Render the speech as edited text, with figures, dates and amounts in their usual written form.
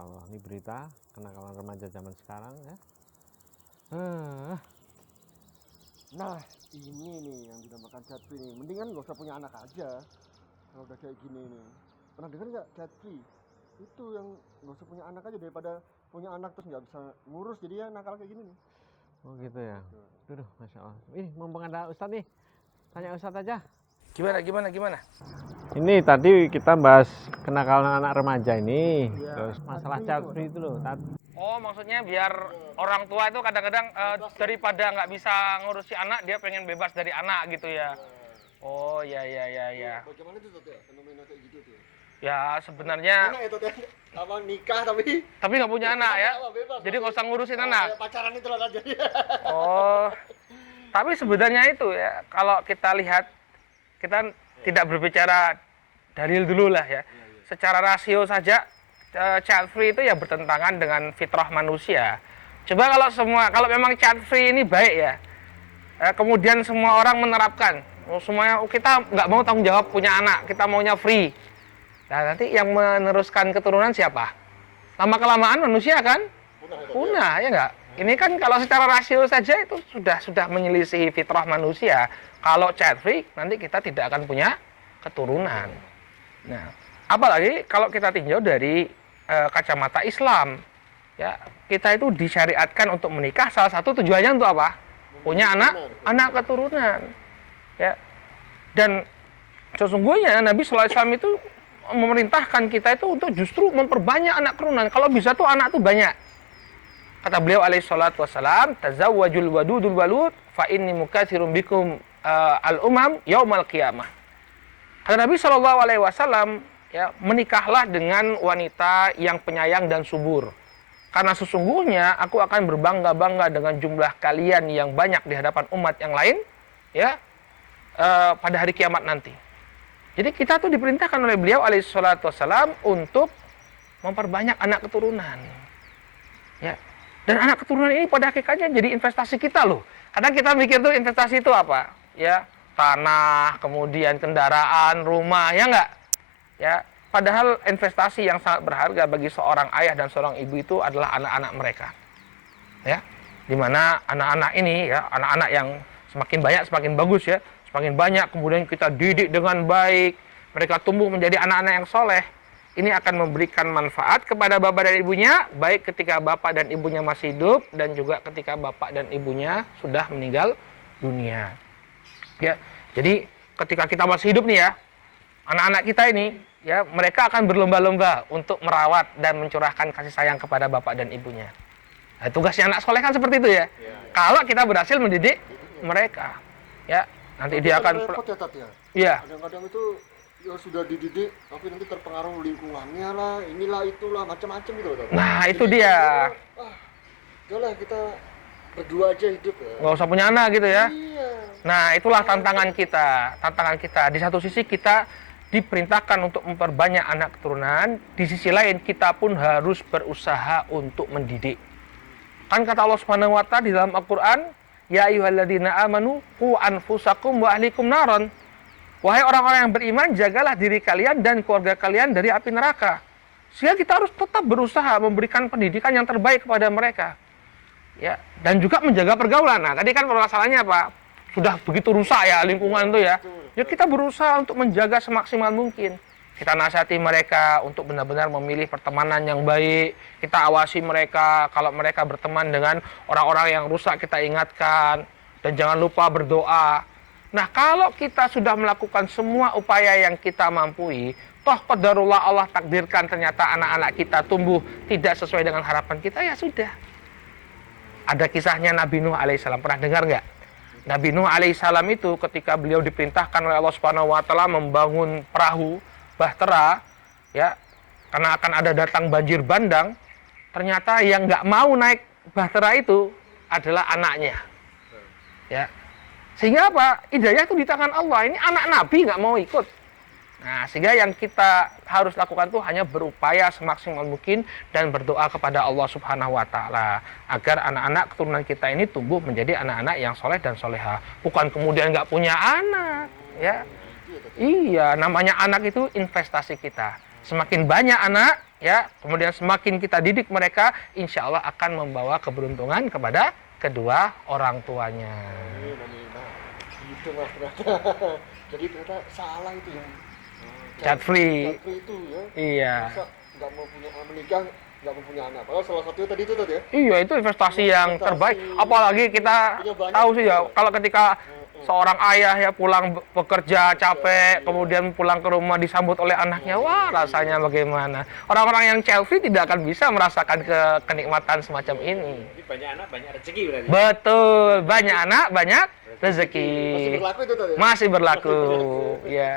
Masya Allah, ini berita kenakalan remaja zaman sekarang ya. Nah, ini nih yang dinamakan child free nih. Mendingan gak usah punya anak aja kalau udah kayak gini nih. Pernah dengar nggak child free? Itu yang gak usah punya anak aja daripada punya anak terus nggak bisa ngurus, jadi ya nakal kayak gini nih. Oh gitu ya. Duh, Masya Allah. Ini mumpung ada Ustadz nih, tanya Ustadz aja. Gimana? Ini tadi kita bahas kenakalan anak remaja ini, Ya, terus masalah child free itu loh. Oh, maksudnya biar orang tua itu kadang-kadang daripada nggak bisa ngurusi anak, dia pengen bebas dari anak gitu ya. Oh, ya. Bagaimana itu tuh ya, fenomena kayak gitu tuh? Ya sebenarnya, Enak ya tuh ya, apa nikah tapi nggak punya anak ya. bebas, Jadi nggak usah ngurusin kayak anak. pacaran itu lah jadi. Oh, tapi sebenarnya itu ya, kalau kita lihat, kita tidak berbicara dalil dulu lah ya. Secara rasio saja, child free itu ya bertentangan dengan fitrah manusia. Coba kalau memang child free ini baik ya, kemudian semua orang menerapkan, semuanya kita nggak mau tanggung jawab punya anak, kita maunya free. Nah nanti yang meneruskan keturunan siapa? Lama-kelamaan manusia kan punah ya nggak? Ini kan kalau secara rasio saja itu sudah menyelisihi fitrah manusia. Kalau child free nanti kita tidak akan punya keturunan. Nah, apalagi kalau kita tinjau dari kacamata Islam, ya kita itu disyariatkan untuk menikah. Salah satu tujuannya untuk apa? Punya anak keturunan. Ya, dan sesungguhnya Nabi SAW itu memerintahkan kita itu untuk justru memperbanyak anak keturunan. Kalau bisa tuh anak tuh banyak. Kata beliau alaihi salatu wassalam, tazawwajul wadudul walud fa inni mukatsirun bikum al-umam yaumal qiyamah. Kata Nabi SAW, ya, menikahlah dengan wanita yang penyayang dan subur. Karena sesungguhnya aku akan berbangga-bangga dengan jumlah kalian yang banyak di hadapan umat yang lain, ya, pada hari kiamat nanti. Jadi kita tuh diperintahkan oleh beliau alaihi salatu wassalam untuk memperbanyak anak keturunan. Ya. Dan anak keturunan ini pada hakikatnya jadi investasi kita loh. Kadang kita mikir tuh investasi itu apa? Ya, tanah, kemudian kendaraan, rumah, ya enggak? Ya, padahal investasi yang sangat berharga bagi seorang ayah dan seorang ibu itu adalah anak-anak mereka. Ya. Di mana anak-anak ini ya, anak-anak yang semakin banyak semakin bagus ya. Semakin banyak kemudian kita didik dengan baik, mereka tumbuh menjadi anak-anak yang soleh. Ini akan memberikan manfaat kepada bapak dan ibunya, baik ketika bapak dan ibunya masih hidup dan juga ketika bapak dan ibunya sudah meninggal dunia. Ya, jadi ketika kita masih hidup nih ya, anak-anak kita ini ya, mereka akan berlomba-lomba untuk merawat dan mencurahkan kasih sayang kepada bapak dan ibunya. Nah, tugasnya anak soleh kan seperti itu ya. Kalau kita berhasil mendidik mereka, ya. Nanti dia akan repot ya, Tat, ya? Iya. Kadang-kadang itu ya sudah dididik tapi nanti terpengaruh lingkungannya lah, inilah itulah macam-macam gitu loh. Nah, itu dia. Udahlah kita berdua aja hidup ya. Nggak usah punya anak gitu ya. Iya. Nah, itulah tantangan kita. Di satu sisi kita diperintahkan untuk memperbanyak anak keturunan, di sisi lain kita pun harus berusaha untuk mendidik. Kan kata Allah Subhanahu wa taala di dalam Al-Qur'an, ya ayyuhalladzina amanu qu anfusakum wa ahlikum naron. Wahai orang-orang yang beriman, jagalah diri kalian dan keluarga kalian dari api neraka. Sehingga kita harus tetap berusaha memberikan pendidikan yang terbaik kepada mereka. Ya, dan juga menjaga pergaulan. Nah, tadi kan permasalahannya apa? Sudah begitu rusak ya lingkungan itu ya. Ya kita berusaha untuk menjaga semaksimal mungkin. Kita nasihati mereka untuk benar-benar memilih pertemanan yang baik. Kita awasi mereka, kalau mereka berteman dengan orang-orang yang rusak kita ingatkan. Dan jangan lupa berdoa. Nah, kalau kita sudah melakukan semua upaya yang kita mampu, toh qadarullah Allah takdirkan ternyata anak-anak kita tumbuh tidak sesuai dengan harapan kita, ya sudah. Ada kisahnya Nabi Nuh alaihissalam, pernah dengar nggak? Nabi Nuh alaihissalam itu ketika beliau diperintahkan oleh Allah Subhanahu wa taala membangun perahu bahtera, ya, karena akan ada datang banjir bandang, ternyata yang nggak mau naik bahtera itu adalah anaknya. Ya. Sehingga apa? Hidayah itu di tangan Allah. Ini anak Nabi nggak mau ikut. Nah, sehingga yang kita harus lakukan itu hanya berupaya semaksimal mungkin dan berdoa kepada Allah Subhanahu wa taala agar anak-anak keturunan kita ini tumbuh menjadi anak-anak yang soleh dan soleha. Bukan kemudian nggak punya anak, ya. Iya, namanya anak itu investasi kita. Semakin banyak anak, ya, kemudian semakin kita didik mereka, insya Allah akan membawa keberuntungan kepada kedua orang tuanya. Nah, gitu mas ternyata. Jadi ternyata salah itu yang Child free. child free itu ya. Iya. Masa nggak mau punya menikah, nggak mau punya anak. Padahal salah satunya tadi itu ya. Iya, itu investasi yang Investasi. terbaik. Apalagi kita Punya banyak tahu sih ya, juga. kalau ketika seorang ayah ya pulang bekerja capek, kemudian pulang ke rumah disambut oleh anaknya, wah rasanya bagaimana. Orang-orang yang child free tidak akan bisa merasakan kenikmatan semacam ini. Jadi banyak anak banyak rezeki berarti. Betul, banyak anak banyak rezeki. Masih berlaku itu tadi ya. Masih berlaku, ya.